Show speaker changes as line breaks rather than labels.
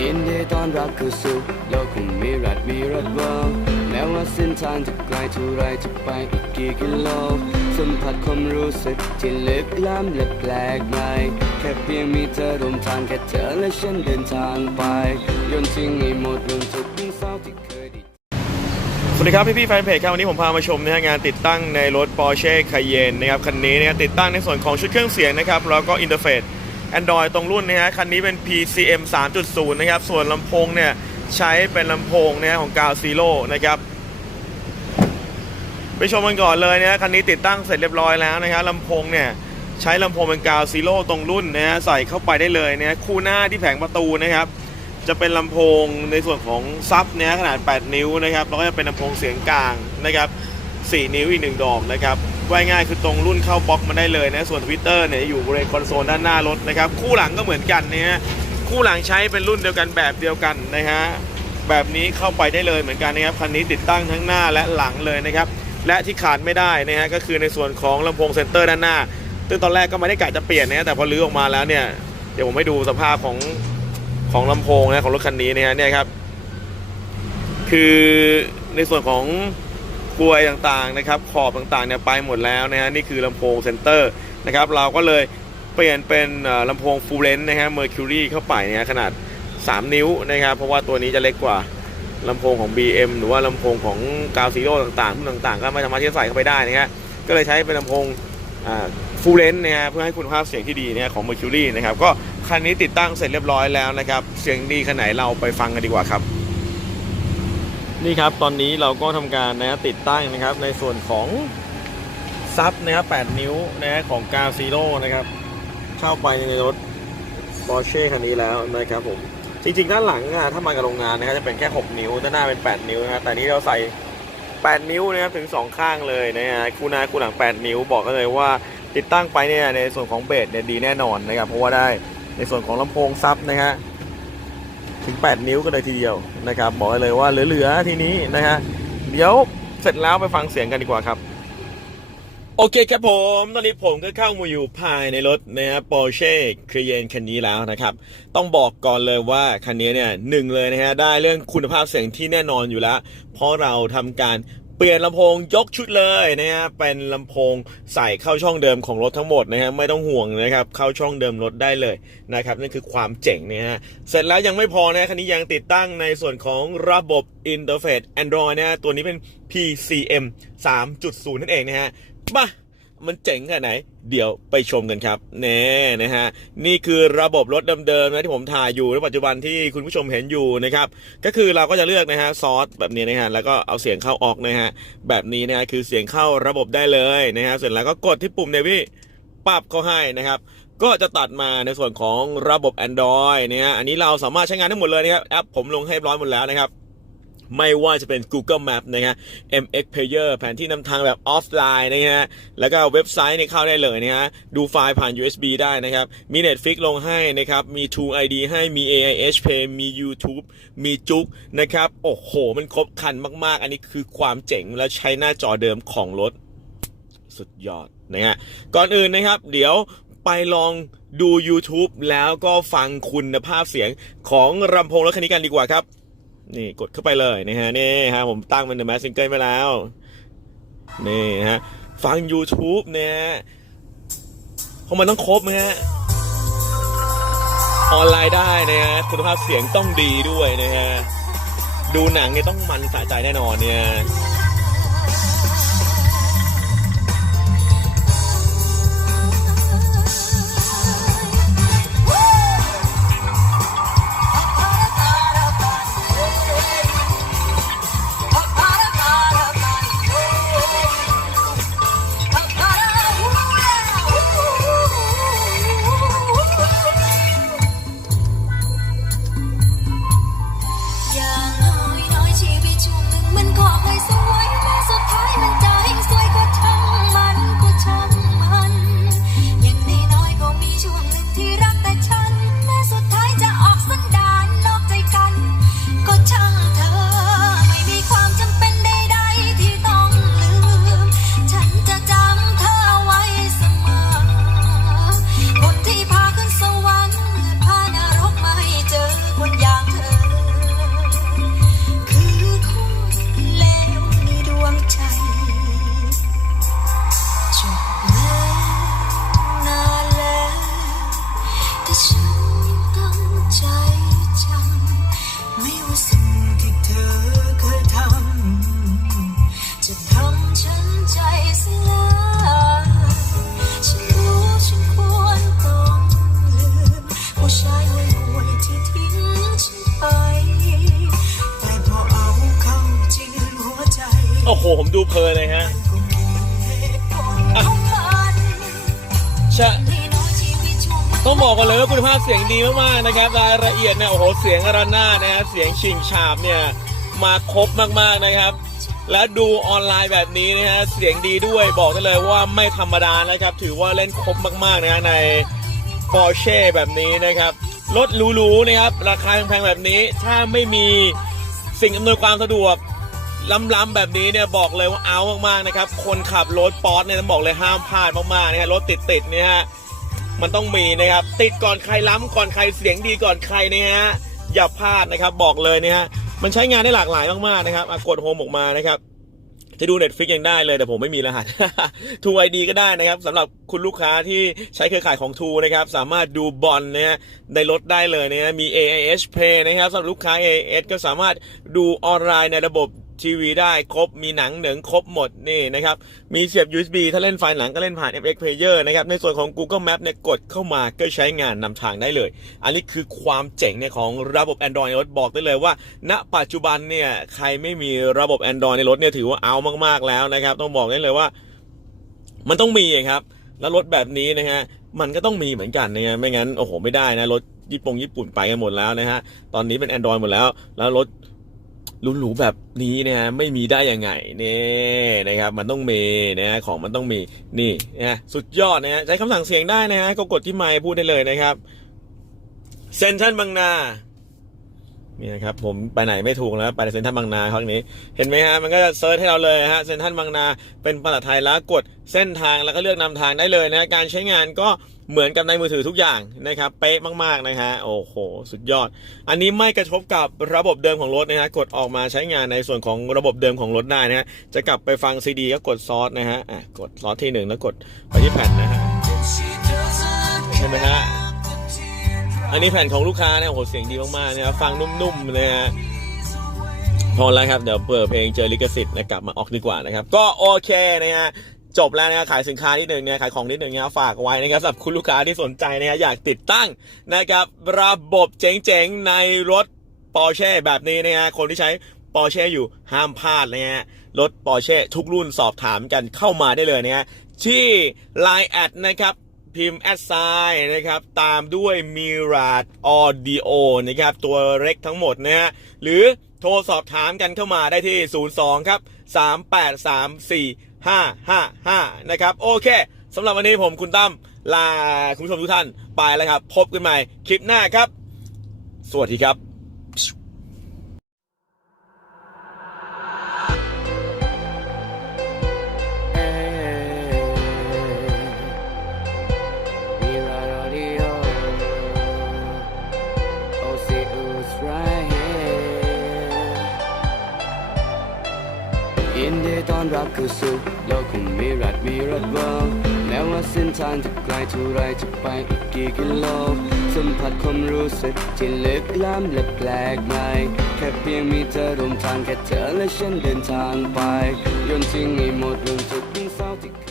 ยินดีต้อนรับเข้าสู่โลกของมีรัดมีรัดเวลแม้ว่าเส้นทางจะไกลเท่าไรจะไปอีกกี่กิโล สัมผัสความรู้สึกที่ลึกล้ำและแปลกใหม่แค่เพียงมีเธอร่วมทางแค่เธอและฉันเดินทางไปโยนทิ้งให้หมดเรื่องทุกเรื่เศร้าที่เคยด้สวัสดีครับพี่พี่แฟนเพจครับวันนี้ผมพามาชมนะฮะงานติดตั้งในรถ Porsche Cayenne นะครับคันนี้เนี่ยติดตั้งในส่วนของชุดเครื่องเสียงนะครับแล้วก็อินเทอร์เฟซ Android ตรงรุ่นนะฮะคันนี้เป็น PCM 3.0 นะครับ ส่วนลำโพงเนี่ยใช้เป็นลำโพงเนะฮะของ g a l Zero นะครับไปชมกันก่อนเลยนะฮะคันนี้ติดตั้งเสร็จเรียบร้อยแล้วนะครับลำโพงเนี่ยใช้ลำโพงเป็น g a l Zero ตรงรุ่นนะฮะใส่เข้าไปได้เลยนะฮะคู่หน้าที่แผงประตูนะครับ จะเป็นลำโพงในส่วนของซับเนี่ยขนาด 8 นิ้วนะครับแล้วก็จะเป็นลำโพงเสียงกลางนะครับ 4 นิ้วอีกหนึ่งดอกนะครับ ว่ายง่ายคือตรงรุ่นเข้าบล็อกมาได้เลยนะส่วนทวิตเตอร์เนี่ยอยู่บริเวณคอนโซลด้านหน้ารถนะครับคู่หลังก็เหมือนกันนะฮะคู่หลังใช้เป็นรุ่นเดียวกันแบบเดียวกันนะฮะแบบนี้เข้าไปได้เลยเหมือนกันนะครับคันนี้ติดตั้งทั้งหน้าและหลังเลยนะครับและที่ขาดไม่ได้นะฮะก็คือในส่วนของลำโพงเซนเตอร์ด้านหน้าซึ่งตอนแรกก็ไม่ได้กะจะเปลี่ยนนะแต่พอรื้อออกมาแล้วเนี่ยเดี๋ยวผมให้ดูสภาพของของลำโพงนะของรถคันนี้นี่ยเนี่ยครับคือในส่วนของ กลวยต่างๆนะครับขอบต่างๆเนี่ยไปหมดแล้วนะฮะนี่คือลำโพงเซนเตอร์นะครับเราก็เลยเปลี่ยนเป็นลำโพงฟูลเลนนะฮะ Mercury เข้าไปเนี่ยขนาด 3 นิ้วนะครับเพราะว่าตัวนี้จะเล็กกว่าลำโพงของ BM หรือว่าลำโพงของกาวซีโร่ต่างๆรุ่นต่างๆ ก็ไม่สามารถที่จะใส่เข้าไปได้นะฮะก็เลยใช้เป็นลำโพงฟูลเลนนะฮะเพื่อให้คุณภาพเสียงที่ดีเนี่ยของ Mercury นะครับก็คันนี้ติดตั้งเสร็จเรียบร้อยแล้วนะครับ เสียงดีขนาดไหนเราไปฟังกันดีกว่าครับ นี่ครับตอนนี้เราก็ทำการนะติดตั้งนะครับ ในส่วนของซับนะครับ8นิ้วนะของกาซีโร่นะครับเข้าไปในรถ Porsche คันนี้แล้วนะครับผมจริงๆ ด้านหลังอะถ้ามากับโรงงานนะครับจะเป็นแค่ 6 นิ้วด้านหน้าเป็น 8 นิ้วนะครับแต่นี้เราใส่ 8 นิ้วนะครับถึง 2 ข้างเลยนะฮะคู่หน้าคู่หลัง 8 นิ้วบอกกันเลยว่าติดตั้งไปเนี่ยในส่วนของเบสเนี่ยดีแน่นอนนะครับเพราะว่าได้ในส่วนของลำโพงซับนะฮะ ถึง 8 นิ้วก็เลยทีเดียวนะครับ บอกเลยว่าเหลือๆทีนี้นะฮะเดี๋ยวเสร็จแล้วไปฟังเสียงกันดีกว่าครับ โอเคครับผม ตอนนี้ผมก็เข้ามาอยู่ภายในรถนะฮะ Porsche Cayenne คันนี้แล้วนะครับ ต้องบอกก่อนเลยว่าคันนี้เนี่ยหนึ่งเลยนะฮะได้เรื่องคุณภาพเสียงที่แน่นอนอยู่แล้ว เพราะเราทำการ เปลี่ยนลำโพงยกชุดเลยนะฮะเป็นลำโพงใส่เข้าช่องเดิมของรถทั้งหมดนะฮะไม่ต้องห่วงนะครับเข้าช่องเดิมรถได้เลยนะครับนั่นคือความเจ๋งนะฮะเสร็จแล้วยังไม่พอนะคันนี้ยังติดตั้งในส่วนของระบบอินเทอร์เฟซ Android นะฮะตัวนี้เป็น PCM 3.0 นั่นเองนะฮะมา มันเจ๋งแค่ไหน เดี๋ยวไปชมกันครับแน่นะฮะนี่คือระบบรถเดิมๆนะที่ผมถ่ายอยู่ในปัจจุบันที่คุณผู้ชมเห็นอยู่นะครับก็คือเราก็จะเลือกนะฮะซอสแบบนี้นะฮะแล้วก็เอาเสียงเข้าออกนะฮะแบบนี้นะฮะคือเสียงเข้าระบบได้เลยนะฮะเสร็จแล้วก็กดที่ปุ่มเนวี่ปับเขาให้นะครับก็จะตัดมาในส่วนของระบบ Android นี่ยฮะอันนี้เราสามารถใช้งานได้หมดเลยนะครับแอปผมลงให้ร้อยหมดแล้วนะครับ ไม่ว่าจะเป็น Google Map นะฮะ MX Player แผนที่นำทางแบบออฟไลน์นะฮะ แล้วก็เว็บไซต์เนี่ยเข้าได้เลยนะฮะ ดูไฟล์ผ่าน USB ได้นะครับ มี Netflix ลงให้นะครับ มี True ID ให้ มี AIH Pay มี YouTube มีจุกนะครับ โอ้โห มันครบครันมาก ๆ อันนี้คือความเจ๋งและใช้หน้าจอเดิมของรถ สุดยอดนะฮะ ก่อนอื่นนะครับ เดี๋ยวไปลองดู YouTube แล้วก็ฟังคุณภาพเสียงของลำโพงรถคันนี้กันดีกว่าครับ นี่กดเข้าไปเลยนะฮะนี่ฮะผมตั้งเป็น The Mask Single ไปแล้ว นี่ฮะ ฟัง YouTube เนี่ยเพราะมันต้องครบนะฮะ ออนไลน์ได้นะฮะ คุณภาพเสียงต้องดีด้วยนะฮะ ดูหนังเนี่ยต้องมันสะใจแน่นอนเนี่ย ชะต้องบอกกันเลยว่าคุณภาพเสียงดีมากๆนะครับรายละเอียดเนี่ยโอ้โหเสียงระนาดนะฮะเสียงชิงฉาบเนี่ยมาครบมากๆนะครับ และดูออนไลน์แบบนี้นะฮะเสียงดีด้วยบอกได้เลยว่าไม่ธรรมดานะครับ ถือว่าเล่นครบมากๆนะฮะใน Porsche แบบนี้นะครับรถหรูๆนะครับราคาแพงๆแบบนี้ถ้าไม่มีสิ่งอำนวยความสะดวก ล้ำๆแบบนี้เนี่ยบอกเลยว่าเอามากๆนะครับ คนขับรถป๊อตเนี่ยต้องบอกเลยห้ามพลาดมากๆนะครับรถติดๆเนี่ยฮะมันต้องมีนะครับ ติดก่อนใครล้ำก่อนใครเสียงดีก่อนใครนะฮะอย่าพลาดนะครับ บอกเลยนะฮะมันใช้งานได้หลากหลายมากๆนะครับกดโฮมออกมานะครับจะดู Netflix ยังได้เลยแต่ผมไม่มีรหัสทูไอดีก็ได้นะครับสำหรับคุณลูกค้าที่ใช้เครือข่ายของทูนะครับ สามารถดูบอลนะฮะในรถได้เลยนะฮะมี AIS Play นะครับสำหรับลูกค้า AIS ก็สามารถดูออนไลน์ในระบบ ทีวีได้ครบมีหนังเหนึ่งครบหมดนี่นะครับ มีเสียบ USB ถ้าเล่นไฟล์หนังก็เล่นผ่าน FX Player นะครับ ในส่วนของ Google Map เนี่ยกดเข้ามาก็ใช้งานนำทางได้เลย อันนี้คือความเจ๋งเนี่ยของระบบ Android ในรถบอกได้เลยว่า ณ ปัจจุบันเนี่ยใครไม่มีระบบ Android ในรถเนี่ยถือว่าเอามาก ๆ แล้วนะครับ ต้องบอกได้เลยว่า มันต้องมีครับ แล้วรถแบบนี้นะฮะมันก็ต้องมีเหมือนกันนะฮะไม่งั้นโอ้โหไม่ได้นะรถญี่ปุ่งญี่ปุ่นไปกันหมดแล้วนะฮะตอนนี้เป็น Android หมดแล้ว แล้วรถ หรูๆแบบนี้นะฮะไม่มีได้ยังไงนี่นะครับมันต้องมีนะฮะของมันต้องมีนี่นะสุดยอดนะฮะใช้คำสั่งเสียงได้นะฮะก็กดที่ไมค์พูดได้เลยนะครับเซนชันบางนา นี่นะครับผมไปไหนไม่ถูกแล้วไปเซ็นทรัลบางนาครั้งนี้ เห็นไหมฮะมันก็จะเซิร์ชให้เราเลยฮะเซ็นทรัลบางนาเป็นภาษาไทยแล้วกดเส้นทางแล้วก็เลือกนำทางได้เลยนะการใช้งานก็เหมือนกับในมือถือทุกอย่างนะครับเป๊ะมากๆนะฮะโอ้โห สุดยอด อันนี้ไม่กระทบกับระบบเดิมของรถนะฮะกดออกมาใช้งานในส่วนของระบบเดิมของรถได้นะฮะจะกลับไปฟังซีดีก็กดซอสนะฮะอะกดซอสที่หนึ่งแล้วกดไปที่แผ่นนะฮะ อันนี้แผ่นของลูกค้าเนี่ยโอ้โหเสียงดีมากๆนะครับฟังนุ่มๆนะฮะพอแล้วครับเดี๋ยวเปิดเพลงเจอลิขสิทธิ์นะกลับมาออกดีกว่านะครับ ก็โอเคนะฮะจบแล้วนะฮะขายสินค้านิดหนึ่งเนี่ยขายของนิดหนึ่งนะฝากไว้นะครับสำหรับคุณลูกค้าที่สนใจนะฮะอยากติดตั้งนะครับระบบเจ๋งๆในรถปอร์เช่แบบนี้นะฮะคนที่ใช้ปอร์เช่อยู่ห้ามพลาดนะฮะรถปอร์เช่ทุกรุ่นสอบถามกันเข้ามาได้เลยนะฮะที่ Line แอดนะครับ พิมพ์แอดไซน์นะครับ ตามด้วยมีราดออดิโอนะครับ ตัวเล็กทั้งหมดนะฮะหรือโทรสอบถามกันเข้ามาได้ที่ 02 ครับ 3834555 นะครับ โอเคสำหรับวันนี้ผมคุณตั้มลาคุณผู้ชมทุกท่านไปแล้วครับ พบกันใหม่คลิปหน้าครับ สวัสดีครับ คือนรับเข้าสู่โลกคงมีรัดมีรัดเวิลแม้ว่าเส้นทางจะไกลเท่าไรจะไปอีกกี่กิโลสัมผัสความรู้สึกที่ลึกล้ำและแปลกใหม่แค่เพียงมีเธอร่วมทางแค่เธอและฉันเดินทางไปโยนทิ้งให้หมดเรื่องทุกข์เรื่องเศร้าที่